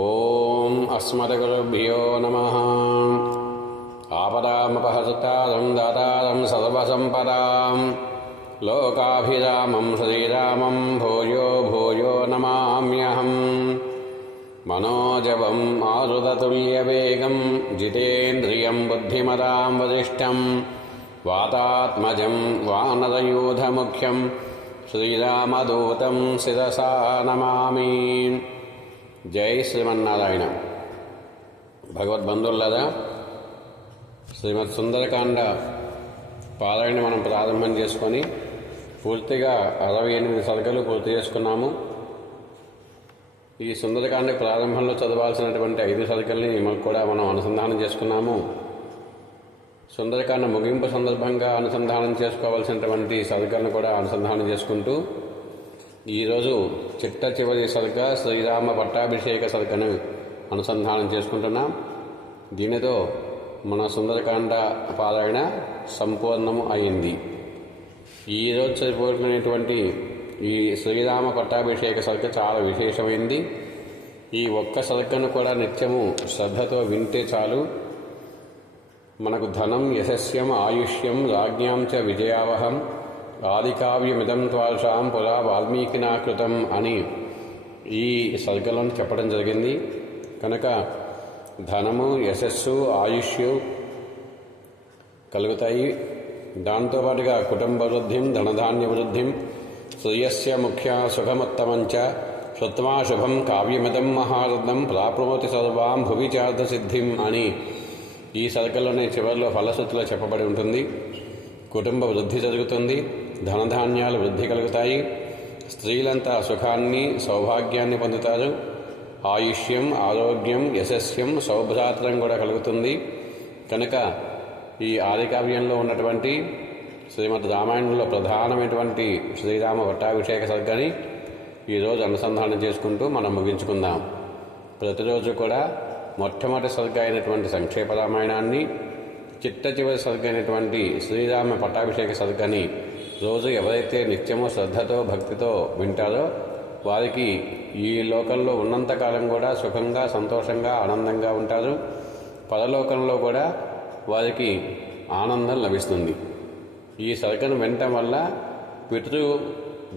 ఓం అస్మద్గురుభ్యో నమః. ఆపదామపహర్తారం దాతారం సర్వసంపదాం లోకాభిరామం శ్రీరామం భూయో భూయో నమామ్యహం. మనోజవం మారుతతుల్యవేగం జితేంద్రియం బుద్ధిమతాం వరిష్టం వాతాత్మజం వానరయూథముఖ్యం శ్రీరామదూతం శిరసా నమామి. జై శ్రీమన్నారాయణ. భగవద్బంధువులారా, శ్రీమద్ సుందరకాండ పారాయణ మనం ప్రారంభం చేసుకొని పూర్తిగా 68 సర్గలు పూర్తి చేసుకున్నాము. ఈ సుందరకాండ ప్రారంభంలో చదవాల్సినటువంటి 5 సర్గల్ని కూడా మనం అనుసంధానం చేసుకున్నాము. సుందరకాండ ముగింపు సందర్భంగా అనుసంధానం చేసుకోవాల్సినటువంటి సర్గలను కూడా అనుసంధానం చేసుకుంటూ ఈరోజు చిట్ట చివరి సర్గ శ్రీరామ పట్టాభిషేక సర్గను అనుసంధానం చేసుకుంటున్నాం. దీనితో మన సుందరకాండ పారాయణ సంపూర్ణము అయింది. ఈరోజు సరిపోయినటువంటి ఈ శ్రీరామ పట్టాభిషేక సర్గ చాలా విశేషమైంది. ఈ ఒక్క సర్గను కూడా నిత్యము శ్రద్ధతో వింటే చాలు, మనకు ధనం, యశస్యం, ఆయుష్యం, రాజ్ఞాం చ విజయావహం, ఆదికావ్యమిదం త్వాషాం పురా వాల్మీకినా కృతం అని ఈ సర్గలను చెప్పడం జరిగింది. కనుక ధనము, యశస్సు, ఆయుష్ కలుగుతాయి. దాంతోపాటుగా కుటుంబ వృద్ధిం, ధనధాన్య వృద్ధిం, శ్రేయస్య ముఖ్య సుఖముత్తమంచ శ్రుత్వా శుభం కావ్యమిదం మహారథం ప్రాప్నోతి సర్వాం భువి చార్ధ సిద్ధిం అని ఈ సర్గలోనే చివరిలో ఫలశ్రుతిలో చెప్పబడి ఉంటుంది. కుటుంబ వృద్ధి జరుగుతుంది, ధనధాన్యాలు వృద్ధి కలుగుతాయి, స్త్రీలంతా సుఖాన్ని, సౌభాగ్యాన్ని పొందుతారు, ఆయుష్యం, ఆరోగ్యం, యశస్యం, సౌభ్రాత్రం కూడా కలుగుతుంది. కనుక ఈ ఆదికావ్యంలో ఉన్నటువంటి శ్రీమద్ రామాయణంలో ప్రధానమైనటువంటి శ్రీరామ పట్టాభిషేక సర్గని ఈరోజు అనుసంధానం చేసుకుంటూ మనం ముగించుకుందాం. ప్రతిరోజు కూడా మొట్టమొదటి సర్గ అయినటువంటి సంక్షేప రామాయణాన్ని, చిట్ట చివరి సర్గ అయినటువంటి శ్రీరామ పట్టాభిషేక సర్గని రోజు ఎవరైతే నిత్యమో శ్రద్ధతో భక్తితో వింటారో వారికి ఈ లోకంలో ఉన్నంతకాలం కూడా సుఖంగా, సంతోషంగా, ఆనందంగా ఉంటారు. పరలోకంలో కూడా వారికి ఆనందం లభిస్తుంది. ఈ సర్గను వినటం వల్ల పితృ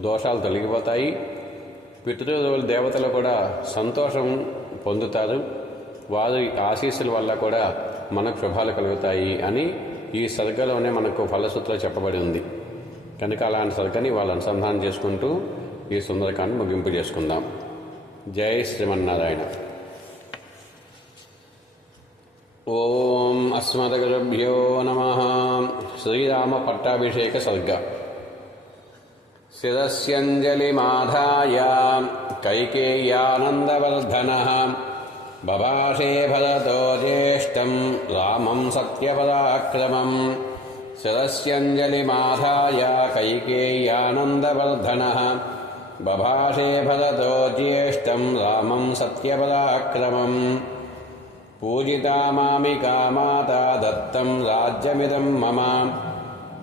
దోషాలు తొలగిపోతాయి, పితృ దేవతలు కూడా సంతోషం పొందుతారు, వారి ఆశీస్సుల వల్ల కూడా మనకు శుభాలు కలుగుతాయి అని ఈ సర్గలోనే మనకు ఫలసూత్రం చెప్పబడి ఉంది. కనుక అలాంటి సర్గని వాళ్ళు అనుసంధానం చేసుకుంటూ ఈ సుందరకాండ ముగింపు చేసుకుందాం. జై శ్రీమన్నారాయణ. ఓం అస్మద్గురుభ్యో నమః. శ్రీరామ పట్టాభిషేక సర్గ. శిరస్యంజలిమాధాయ కైకేయ్యానందవర్ధనః బభాషే భరతో జ్యేష్టం రామం సత్యపరాక్రమం. శిరస్యంజలిమాధాయ కైకేయ్యానందవర్ధనః బభాషే భరతో జ్యేష్టం రామం సత్యపరాక్రమం. పూజితా మామికా మాతా దత్తం రాజ్యమిదం మమ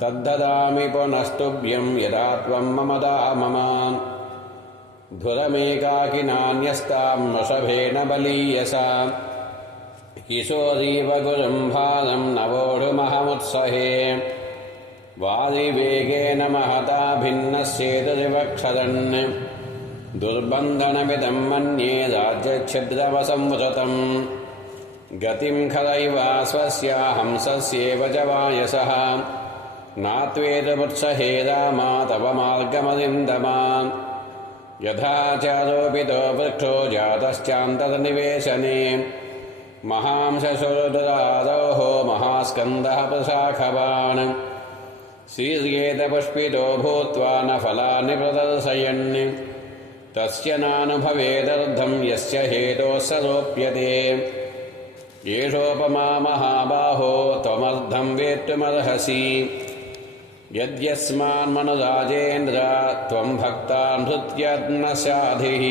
తద్దదామి పునస్తుభ్యం యదా త్వం మమదా మమ. ధురమేకాకినాన్యస్తాం వృషభేణ బలీయసా కిశోరీవ గురుం భారం నవోఢుమహముత్సహే. వారివేగేన మహతా భిన్నస్యేతురివక్షరన్ దుర్బంధనమిదం మన్యే రాజ్యఛిద్రవసంవృతం. గతిం ఖలైవా స్వస్య హంసస్యేవ చ వాయసః నాత్వేతుముత్సహే రామా తవ మార్గమరిందమా. యథా చారోపితో వృక్షో జాతశ్చాन्तర్నివేశనే మహాంశశూరదురారోహ మహాస్కందః ప్రశాఖవాన్. శీర్యేత పుష్పితో భూత్వా న ఫలాని ప్రదర్శయన్ తస్య నానుభవేదర్థం యస్య హేతోః సరోప్యతే. ఏషోపమా మహాబాహో త్వమర్థం వేట్టుమర్హసి యద్యస్మాన్మనురాజేంద్ర త్వం భక్తాన్ హృత్యన్న సాధిః.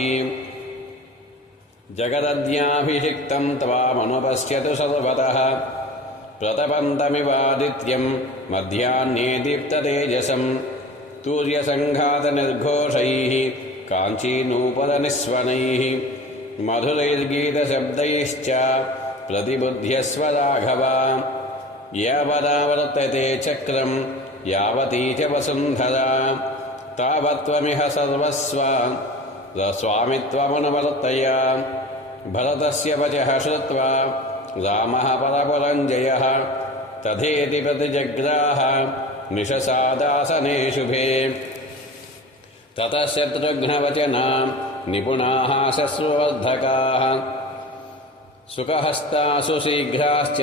జగదజ్ఞాభిషిక్తం త్వామనుపశ్యతు సర్వతః ప్రతపంతమివాదిత్యం మధ్యాహ్నే దీప్తతేజసం తూర్యసంఘాతనిర్ఘోషైః కాంచీనూపదనిస్వనైః मधुरैर्गीतशब्दैश्च प्रतिबुध्यस्व राघव यावदावर्तते चक्रं यावती च वसुन्धरा तावत्त्वमिह सर्वस्व स्वामित्वमनुवर्तय भरतस्य वचः श्रुत्वा रामः परपुरञ्जयः तथेति प्रतिजग्राह निशसादासने शुभे ततः शत्रुघ्नवचना निपुणाः शश्रुवर्धकाः सुखहस्तासु शीघ्राश्च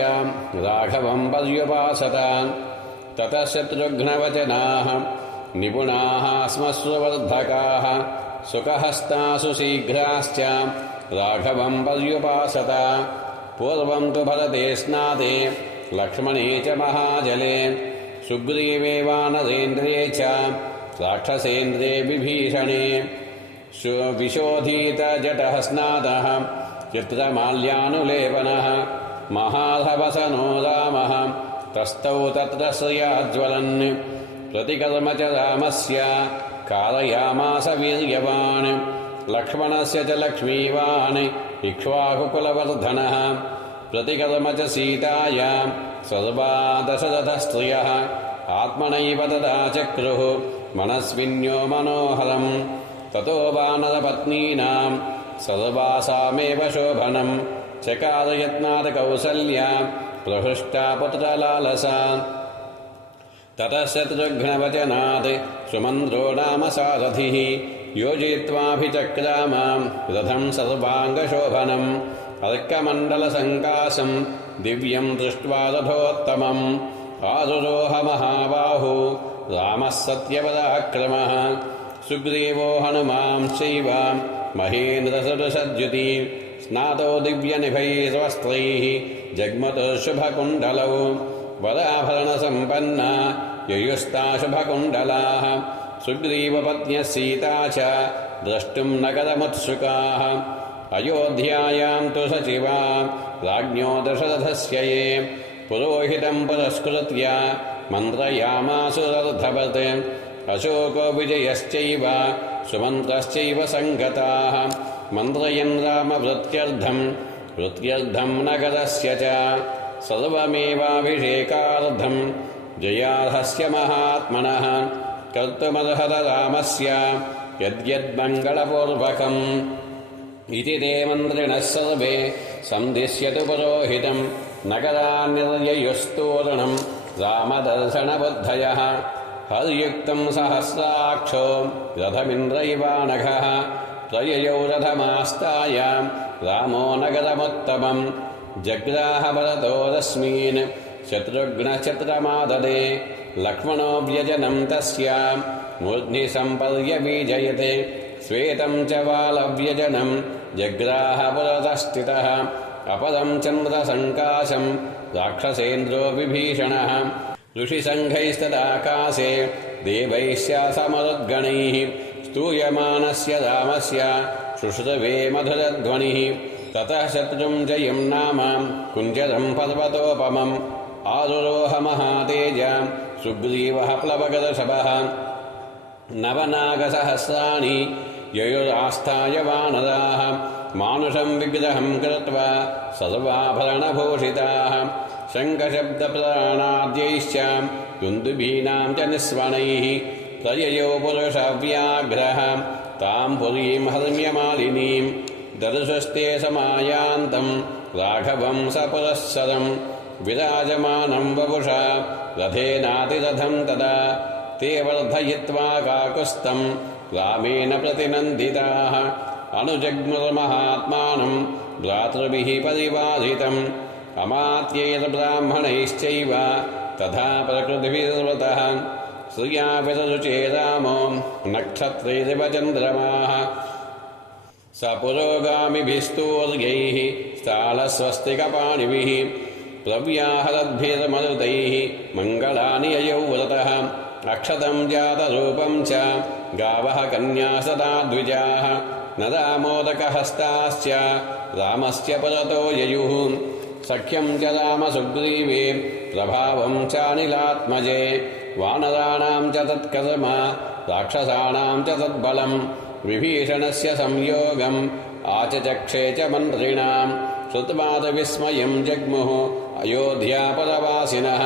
राघवं पर्युपासत ततः शत्रुघ्नवचनाः निपुणाः श्मश्रुवर्धकाः सुखहस्तासु शीघ्राश्च राघवं पर्युपासत पूर्वं तु भरते स्नाते लक्ष्मणे च महाजले सुग्रीवे वानरेन्द्रे च राक्षसेन्द्रे विभीषणे विशोधितजटः स्नातः चित्रमाल्यानुलेपनः महाधवसनो रामः तस्थौ तत्र श्रियाज्वलन् प्रतिकर्म च रामस्य कारयामास वीर्यवान् लक्ष्मणस्य च लक्ष्मीवान् इक्ष्वाकुकुलवर्धनः प्रतिकर्म च सीतायां सर्वा दशरथस्त्रियः आत्मनैव तदा चक्रुः मनस्विन्यो मनोहरम् ततो वानरपत्नीनां सर्वासामेव शोभनं चकारयत्नात् कौसल्या प्रहृष्टा पुत्रलालसा ततः शत्रुघ्नवचनात् सुमन्त्रो नाम सारथिः योजयित्वाभिचक्राम रथं सर्वाङ्गशोभनम् अर्कमण्डलसङ्काशं दिव्यं दृष्ट्वा रथोत्तमम् आरुरोह महाबाहु रामः सत्यपराक्रमः सुग्रीवो हनुमांश्चैव महेन्द्रसदृशद्युति स्नातो दिव्यनिभैर्वस्त्रैः जग्मतुर्शुभकुण्डलौ वराभरणसम्पन्ना ययुस्ता शुभकुण्डलाः सुग्रीवपत्न्यः सीता च द्रष्टुं नगरमुत्सुकाः अयोध्यायां तु सचिवा राज्ञो दशरथस्य ये पुरोहितं पुरस्कृत्य मन्त्रयामासुरर्थवत् अशोको विजयश्चैव सुमन्त्रश्चैव सङ्गताः मन्त्रयन् रामवृत्यर्थं नगरस्य च सर्वमेवाभिषेकार्थं जयार्हस्य महात्मनः कर्तुमर्हत रामस्य यद्यद्मङ्गलपूर्वकम् इति ते मन्त्रिणः सर्वे सन्दिश्यतु पुरोहितं नगरान्निर्ययुस्तोरणं रामदर्शनबुद्धयः हर्युक्तं सहस्राक्षो रथमिन्द्रैवानघः प्रययौ रथमास्ताय रामो नगरमुत्तमम् जग्राह भरतो रश्मीन् शत्रुघ्नश्चत्रमाददे लक्ष्मणो व्यजनं तस्य मूर्ध्नि सम्पर्यबीजयते श्वेतं च बालव्यजनं जग्राह पुरतस्थितः अपरं चन्द्रसङ्काशं राक्षसेन्द्रो विभीषणः ऋषिसङ्घैस्तदाकाशे देवैश्चासमरुद्गणैः स्तूयमानस्य रामस्य शुश्रवे मधुरध्वनिः ततः शत्रुं जयं नाम कुञ्जरं पर्वतोपमम् आरुरोह महातेज सुग्रीवः प्लवगदशभः नवनागसहस्राणि ययुरास्थाय वानराः मानुषं विग्रहं कृत्वा सर्वाभरणभूषिताः शङ्खशब्दप्राणाद्यैश्च दुन्दुभीनां च निस्वनैः प्रययौ पुरुषव्याघ्रः तां पुरीं हर्म्यमालिनीं दर्शस्ते समायान्तं राघवं सपुरःसरं विराजमानं वपुषा रथेनातिरथं तदा ते वर्धयित्वा काकुत्स्थं रामेण प्रतिनन्दिताः अनुजग्मुर्महात्मानं भ्रातृभिः परिवारितम् अमात्यैर्ब्राह्मणैश्चैव तथा प्रकृतिभिर्वृतः श्रिया विररुचे रामो नक्षत्रैरिव चन्द्रमाः स पुरोगामिभिस्तूर्यैः स्थालस्वस्तिकपाणिभिः प्रव्याहरद्भिर्मरुतैः मङ्गलानि ययौ व्रतः अक्षतं जातरूपं च गावः कन्या सदा द्विजाः नदामोदकहस्ताश्च रामस्य पुरतो ययुः सख्यं च रामसुग्रीवे प्रभावं चानिलात्मजे वानराणां च तत्कर्म राक्षसाणां च तद्बलं विभीषणस्य संयोगम् आचचक्षे च मन्त्रिणाम् श्रुत्वादविस्मयम् जग्मुः अयोध्यापुरवासिनः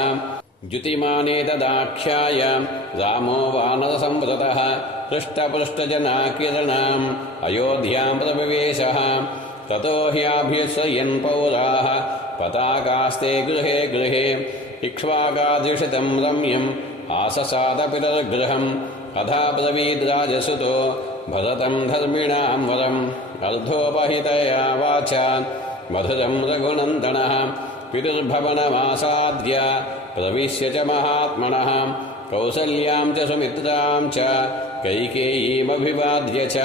द्युतिमानेतदाख्याय रामो वानरसंवृतः हृष्टपुष्टजनाकिरणाम् अयोध्याम् प्रविवेशः ततो ह्याभ्युत्सयन् पौराः पताकास्ते गृहे गृहे इक्ष्वाकाधिषितम् रम्यम् आससादपितर्गृहम् अधा ब्रवीद्राजसुतो भरतम् धर्मिणाम् वरम् अर्धोपहितया वाचा मधुरम् रघुनन्दनः पितुर्भवनमासाद्य प्रविश्य च महात्मनः कौसल्याम् च सुमित्राम् च कैकेयीमभिवाद्य च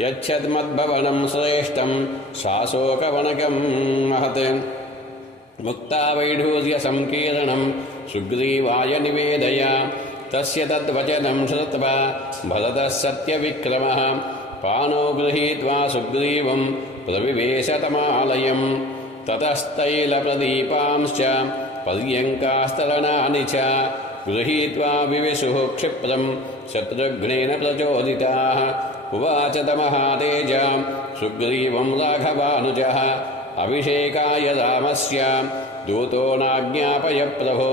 यच्छद्मद्भवनम् श्रेष्ठम् शासोकवनकम् महत् मुक्तावैढूर्यसङ्कीर्णम् सुग्रीवाय निवेदय तस्य तद्वचनम् श्रुत्वा भरतः सत्यविक्रमः पाणौ गृहीत्वा सुग्रीवम् प्रविवेशतमालयम् ततस्तैलप्रदीपांश्च पर्यङ्कास्तरणानि च गृहीत्वा विविशुः क्षिप्रम् शत्रुघ्नेन प्रचोदिताः उवाच तमहातेज सुग्रीवम् राघवानुजः अभिषेकाय रामस्य दूतो नाज्ञापय प्रभो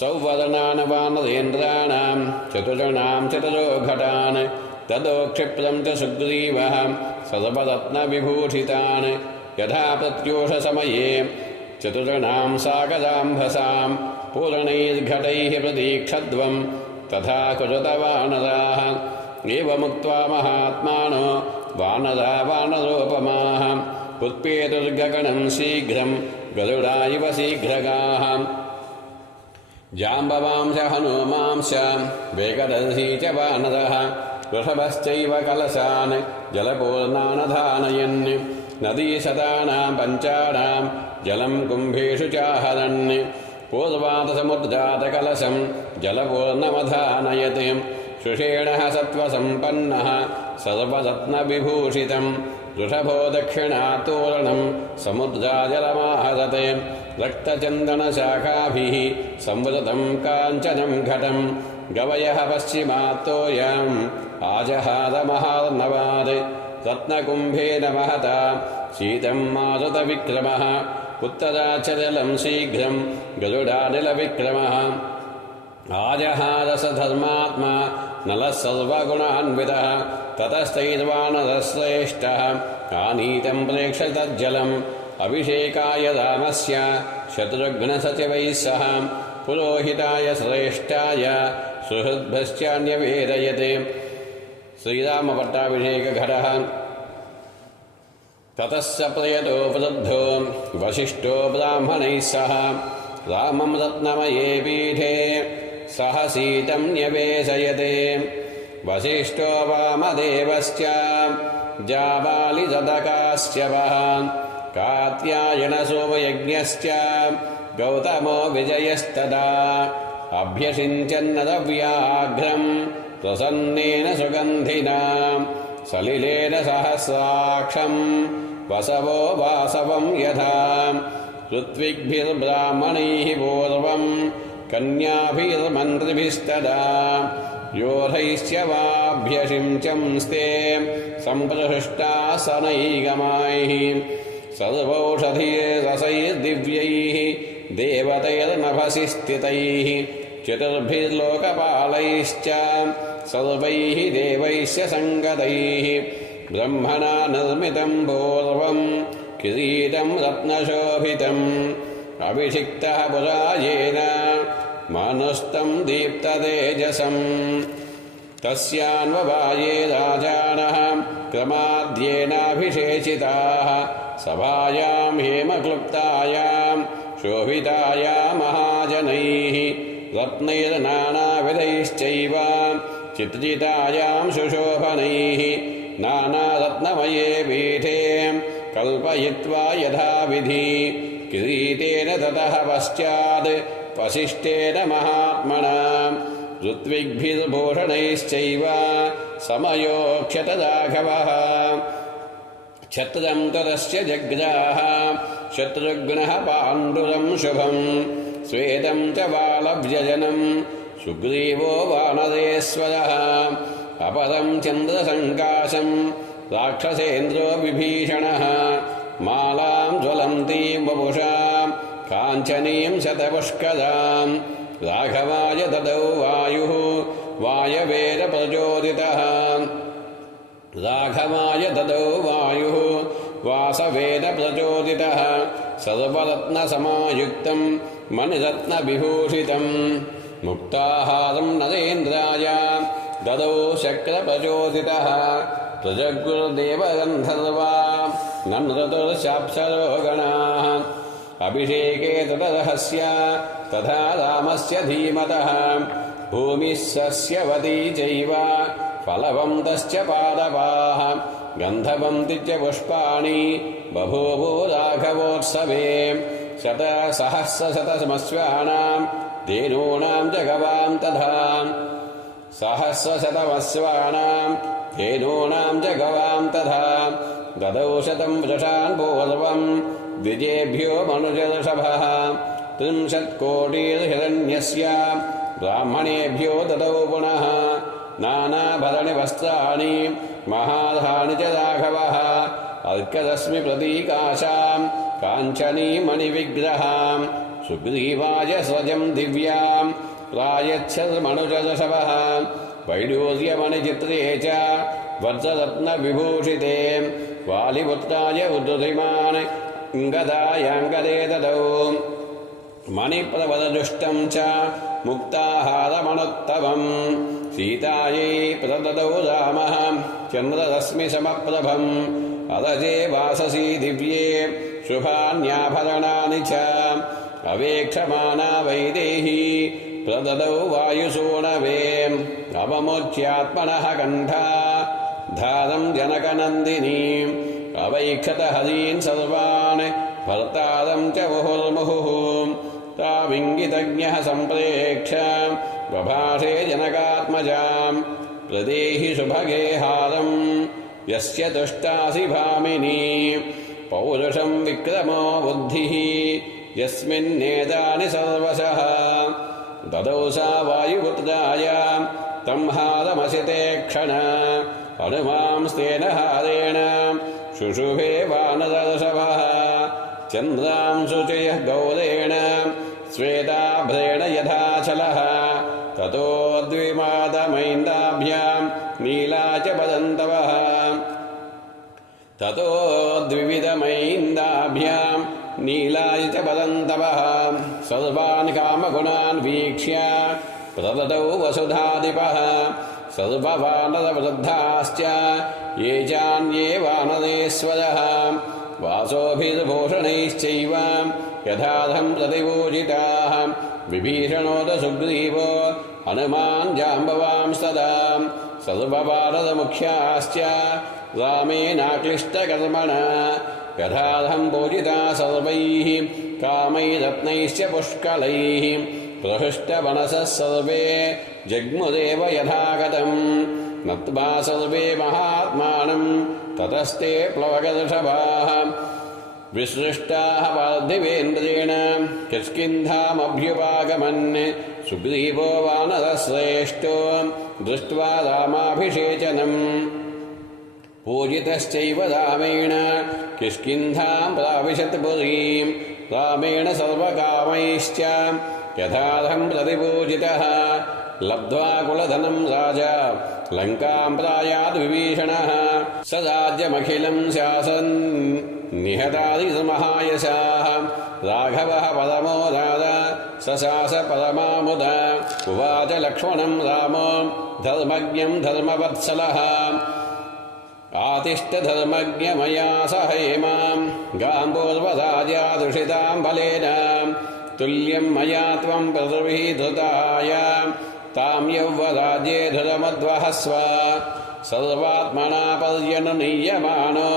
सौवर्णान् वानरेन्द्राणाम् चतुर्णाम् चतुरो तदो क्षिप्रम् च सुग्रीवः सर्वरत्नविभूषितान् यथा प्रत्यूषसमये चतुर्णाम् सागराम्भसाम् पूर्णैर्घटैः प्रतीक्षध्वम् तथा कुरुत वानराः एवमुक्त्वा महात्मानो वानरा वानरोपमाः उत्पेतुर्गगणम् शीघ्रम् गरुडा इव शीघ्रगाः जाम्बवांश हनूमांश वेगदर्शी च वानरः वृषभश्चैव कलशान् जलपूर्णान् धानयन् नदीशतानाम् पञ्चानाम् जलम् कुम्भेषु चाहरन् पूर्वातसमुद्रातकलशम् जलपूर्णमधानयत् शुषेणः सत्त्वसम्पन्नः सर्वरत्नविभूषितम् वृषभो दक्षिणात्तोरणम् समुद्राजलमाहरते रक्तचन्दनशाखाभिः संवृतम् काञ्चनम् घटम् गवयः पश्चिमात्तोयम् आजहारमहार्णवात् रत्नकुम्भेन महता शीतम् मारुतविक्रमः उत्तराचलम् शीघ्रम् गरुडानिलविक्रमः आजहारस धर्मात्मा नलः सर्वगुणान्वितः ततस्तैर्वानरश्रेष्ठः आनीतम् प्रेक्षतज्जलम् अभिषेकाय रामस्य शत्रुघ्नसचिवैः सह पुरोहिताय श्रेष्ठाय सुहृद्भ्यश्चान्यवेदयते श्रीरामपट्टाभिषेकघटः ततः स प्रयतो वृद्धो वसिष्ठो ब्राह्मणैः सह रामम् रत्नमये पीठे सह सीतम् न्यवेशयते वसिष्ठो वामदेवश्च जाबालिरदकाश्चवः कात्यायनसोमयज्ञश्च गौतमो विजयस्तदा अभ्यषिञ्चन्नदव्याघ्रम् प्रसन्नेन सुगन्धिना सलिलेन सहस्राक्षम् वसवो वासवम् यथा ऋत्विग्भिर्ब्राह्मणैः पूर्वम् कन्याभिर्मन्त्रिभिस्तदा योधैश्च वाभ्यषिञ्चंस्ते सम्प्रहृष्टासनैगमाैः सर्वौषधिरसैर्दिव्यैः देवतैर्नभसि स्थितैः चतुर्भिर्लोकपालैश्च सर्वैः देवैश्च सङ्गतैः ब्रह्मणा निर्मितम् पूर्वम् किरीटम् रत्नशोभितम् अभिषिक्तः पुरा येन मानुस्तम् दीप्ततेजसम् तस्यान्ववाये राजानः क्रमाद्येनाभिषेचिताः सभायाम् हेमक्लुप्तायाम् शोभितायाम् महाजनैः रत्नैर्नानाविधैश्चैव चित्रितायाम् सुशोभनैः नानारत्नमये पीठे कल्पयित्वा यथाविधि किरीटेन ततः पश्चात् वसिष्ठेन महात्मना ऋत्विग्भिर्भूषणैश्चैव समयोक्ष्यतराघवः छत्रम् ततस्य जग्राह शत्रुघ्नः पाण्डुरम् शुभम् श्वेतम् च बालव्यजनम् सुग्रीवो वानरेश्वरः अपरम् चन्द्रसङ्काशम् राक्षसेन्द्रो विभीषणः मालां ज्वलन्तीं वपुषां काञ्चनीं शतपुष्करां राघवाय ददौ वायुः वायवेन प्रचोदितः राघवाय ददौ वायुः वासवेन प्रचोदितः सर्वरत्नसमायुक्तं मणिरत्नविभूषितं मुक्ताहारं नरेन्द्राय ददौ शक्रप्रचोदितः प्रजगुर्देवगन्धर्वा नमृतुर्षाप्सरो गणाः अभिषेके तदर्हस्य तथा रामस्य धीमतः भूमिः सस्यवती चैव फलवन्तश्च पादपाः गन्धवन्ति च पुष्पाणि बभूवो राघवोत्सवे शतसहस्रशतमश्वानां धेनूनां च गवां तथा सहस्रशतमश्वानां धेनूनां च गवां तथा ददौ शतं वृषान् पूर्वं द्विजेभ्यो मनुजर्षभः 30,000,000 ब्राह्मणेभ्यो ददौ पुनः नानाभरणिवस्त्राणि महाधानि च राघवः अर्करश्मि प्रतीकाशां काञ्चनी मणिविग्रहां सुग्रीवाय स्वजं दिव्यां प्रायच्छन्मनुजर्षभः वैडूर्यमणिचित्रे च वज्ररत्नविभूषिते वालिपुत्राय उद्धृतिमान् अङ्गदायाङ्गदे ददौ मणिप्रवरजुष्टं च मुक्ताहारमणुत्तमम् सीतायै प्रददौ रामः चन्द्ररश्मिसमप्रभम् अरजे वाससी दिव्ये शुभान्याभरणानि च अवेक्षमाना वैदेही प्रददौ वायुसूनवे अवमोच्यात्मनः कण्ठा धारं जनकनन्दिनीम् अवैक्षत हरीन् सर्वान् भर्तारं च मुहुर्मुहुः तामिङ्गितज्ञः सम्प्रेक्ष्य बभाषे जनकात्मजां प्रदेहि सुभगे हारं यस्य तुष्टासि भामिनी पौरुषं विक्रमो बुद्धिः यस्मिन्नेतानि सर्वशः ददौ सा वायुपुत्राय तं हारमसिते क्षण हनुमांस्तेन हारेण शुशुभे वानरर्षभः चन्द्रांशुचयः गौरेण श्वेताभ्रेण यथाचलः ततो द्विमादमैन्दाभ्यां नीला च पदन्तवः ततो द्विविधमैन्दाभ्यां नीलाय च पदन्तवः सर्वान् कामगुणान् वीक्ष्य प्रददौ वसुधाधिपः सर्ववानरवृद्धाश्च ये चान्ये वानरेश्वरः वासोभिर्भूषणैश्चैव यथार्हं प्रतिपूजिताः विभीषणो सुग्रीवो हनुमान् जाम्बवांस्तदा सर्ववानरमुख्याश्च रामेणाक्लिष्टकर्मणा यथार्हं पूजिता सर्वैः कामैरत्नैश्च पुष्कलैः प्रहृष्टवनसः सर्वे जग्मुदेव यथागतम् नत्वा सर्वे महात्मानं ततस्ते प्लवगर्षभाः विसृष्टाः पार्थिवेन्द्रेण किष्किन्धामभ्युपागमन् सुग्रीवो वानरश्रेष्ठो दृष्ट्वा रामाभिषेचनम् पूजितश्चैव रामेण किष्किन्धां प्राविशत् पुरीं रामेण सर्वकामैश्च यथार्हं प्रतिपूजितः लब्ध्वा कुलधनं राजा लङ्कां प्रायाद्विभीषणः स राज्यमखिलं शासन् निहतादिमहायशाः राघवः परमो राजा सशास परमामुद उवाच लक्ष्मणं रामो धर्मज्ञं धर्मवत्सलः आतिष्ठधर्मज्ञ मया सहेमां गाम्बूर्वराज्यादुषितां बलेन तुल्यं मया त्वं प्रसुविधृताय तां यौवराज्ये धृतमद्वहस्व सर्वात्मना पर्यनुनीयमानो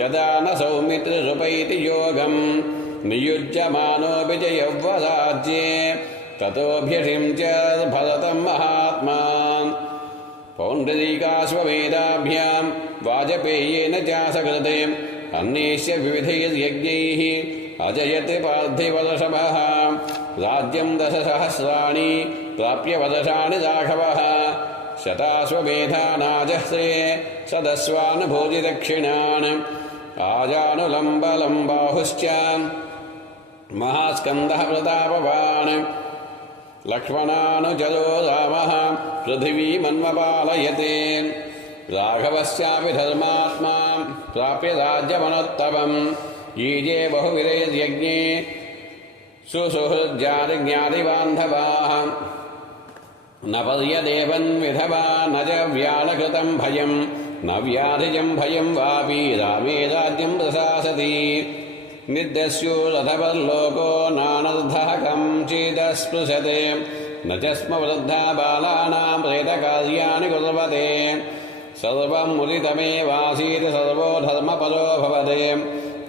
यदा न सौमित्रिरुपैति योगं नियुज्यमानोऽपि च यौवराज्ये ततोऽभ्यषिं च भरतं महात्मा पौण्डरीकाश्वमेधाभ्यां वाजपेयेन चासकृते अन्यैश्च विविधैर्यज्ञैः अजयत् पार्थिवदर्शभः राज्यं 10 सहस्राणि प्राप्य वदशानि राघवः शताश्वमेधानाजह्रे सदस्वानुभूति दक्षिणान् आजानुलम्बलम्बाहुश्च महास्कन्दः प्रतापवान् लक्ष्मणानुजरो रामः पृथिवीमन्वपालयते राघवस्यापि धर्मात्मा प्राप्य राज्यमनोत्तमम् ईजे बहुविरयज्ञे सुसुहृज्ञातिबान्धवाः न पर्यदेवन् विधवा न च व्यालकृतं भयं न व्याधिजं भयं वापि रामे राज्यं प्रशासति निर्दस्यो रथवर्लोको नानर्धः कञ्चिदस्पृशते न च स्म वृद्धा बालानां प्रेतकार्याणि कुर्वते सर्वं मुदितमेवासीत् सर्वो धर्मपरो भवते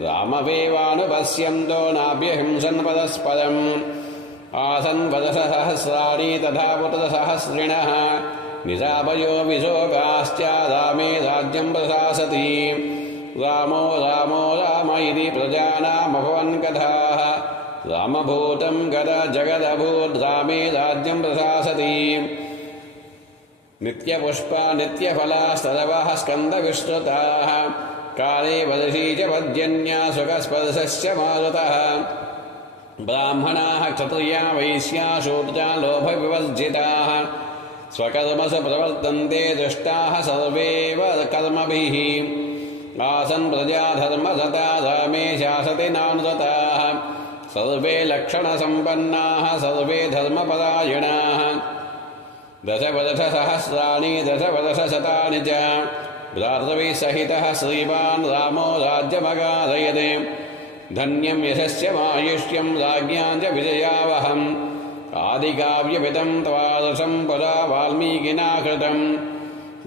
रामवेवानुपश्यन्तो नाभ्यहिंसन् परस्परम् आसन् वदसहस्राणि तथा पुत्रसहस्रिणः निशापयो विशोकाश्च रामे राज्यं प्रशासति रामो रामो राम इति प्रजानामभवन् कथाः रामभूतं जगदभूत् रामे राज्यं प्रशासति नित्यपुष्पा नित्यफला सर्वाः स्कन्दविस्तृताः काले वर्षी च पर्जन्या सुखस्पर्शस्य मारुतः ब्राह्मणाः क्षत्रिया वैश्या शूद्रा लोभविवर्जिताः स्वकर्मसु प्रवर्तन्ते दृष्टाः सर्वेव कर्मभिः आसन् प्रजाधर्मसता रामे शासति नानुरताः सर्वे लक्षणसम्पन्नाः सर्वे धर्मपरायणाः दशवर्षसहस्राणि दशवर्षशतानि च भ्रातृभिः सहितः श्रीमान् रामो राज्यमगारयते धन्यं यशस्यमायुष्यं राज्ञां च विजयावहम् आदिकाव्यमिदं त्वादशं पुरा वाल्मीकिना कृतं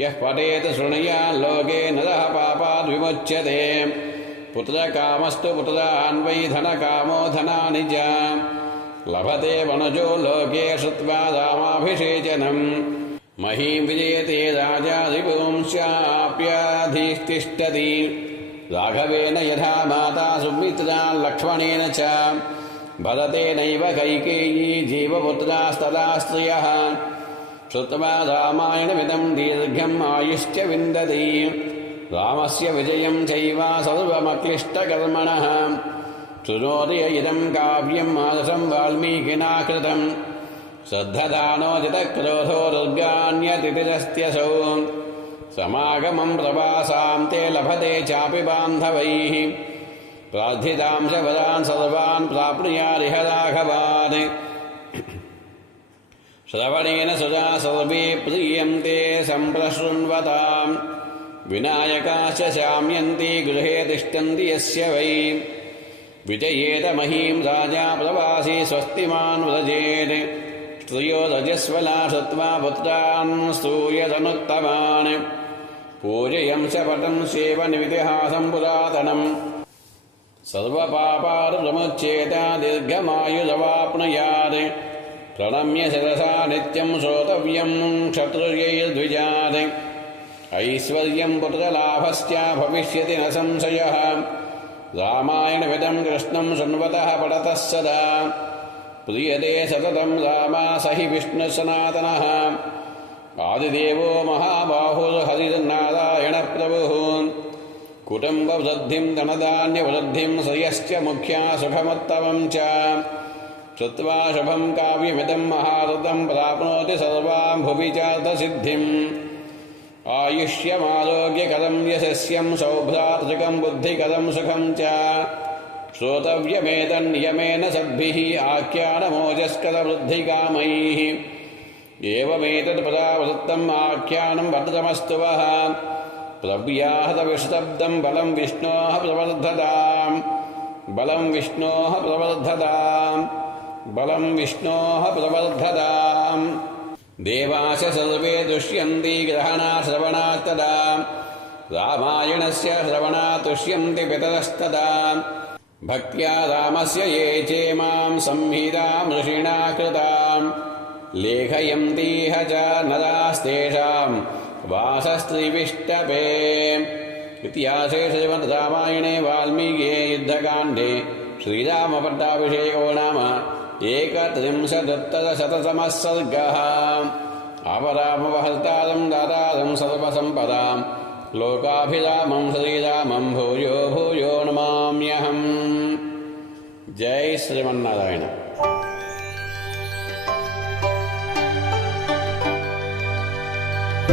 यः पठेत् शृणुयात् लोके नरः पापाद् विमुच्यते पुत्रकामस्तु पुत्रान् वै धनकामो धनानि च लभते वनजो लोके श्रुत्वा रामाभिषेचनम् महीं विजयते राजा रिपुंस्याप्याधिष्ठति राघवेन यथा माता सुमित्रा लक्ष्मणेन च भरतेनैव कैकेयी जीवपुत्रास्तदा स्त्रियः श्रुत्वा रामायणमिदं दीर्घम् आयुश्च विन्दति रामस्य विजयं चैव सर्वमक्लिष्टकर्मणः शृणोति इदं काव्यम् आदर्शं वाल्मीकिना कृतम् श्रद्धदानो जितक्रोधो दुर्गान्यतिथिरस्त्यसौ समागमं प्रवासां ते लभते चापि बान्धवैः प्रार्थितां च वरान् सर्वान् प्राप्नुयादिह राघवान् श्रवणेन सुजा सर्वे प्रीयन्ते सम्प्रशृण्वताम् विनायकाश्च शाम्यन्ति गृहे तिष्ठन्ति यस्य वै विजयेत महीं राजा प्रवासी स्वस्तिमान् व्रजेत् स्त्रियो रजस्वला श्रुत्वा पुत्रान् स्तूयतनुत्तमान् पूजयं च पठन् सेवनमितिहासं पुरातनम् सर्वपापार्प्रमुच्येत दीर्घमायुरवाप्नुयात् प्रणम्य शिरसा नित्यं श्रोतव्यं क्षत्रियैर्द्विजात् ऐश्वर्यं पुत्रलाभश्च भविष्यति न संशयः रामायणमिदं कृष्णं शृण्वतः पठतः सदा प्रीयते सततं रामा स हि विष्णुसनातनः आदिदेवो महाबाहुर्हरिर्नारायणप्रभुः कुटुम्बवृद्धिं धनधान्यवृद्धिं श्रियश्च मुख्या सुखमुत्तमं च श्रुत्वा शुभं काव्यमिदं महारथं प्राप्नोति सर्वां भुवि चार्थसिद्धिम् आयुष्यमारोग्यकरं यशस्यं सौभ्रातृकं बुद्धिकरं सुखं च श्रोतव्यमेतन्नियमेन सद्भिः आख्यानमोजस्करवृद्धिकामैः एवमेतत् परावृत्तम् आख्यानं भद्रमस्तु वः प्रव्याहतविष्टब्दं बलं विष्णोः प्रवर्धताम् बलं विष्णोः प्रवर्धताम् बलं विष्णोः प्रवर्धताम् देवाश्च सर्वे दुष्यन्ति ग्रहणाश्रवणात्तदा रामायणस्य श्रवणात् तुष्यन्ति पितरस्तदा भक्त्या रामस्य ये चेमां संहितां ऋषिणा कृतां लेखयन्तीह च नरास्तेषां वासस्त्रिविष्टपे। इतिहासे श्रीमद्रामायणे वाल्मीकिये युद्धकाण्डे श्रीरामपट्टाभिषेको नाम 31-शततमः सर्गः। ఆపదామపహర్తారం దాతారం సర్వసంపదాం లోకాభిరామం శ్రీరామం భూయో భూయో నమామ్యహం. జై శ్రీమన్నారాయణ.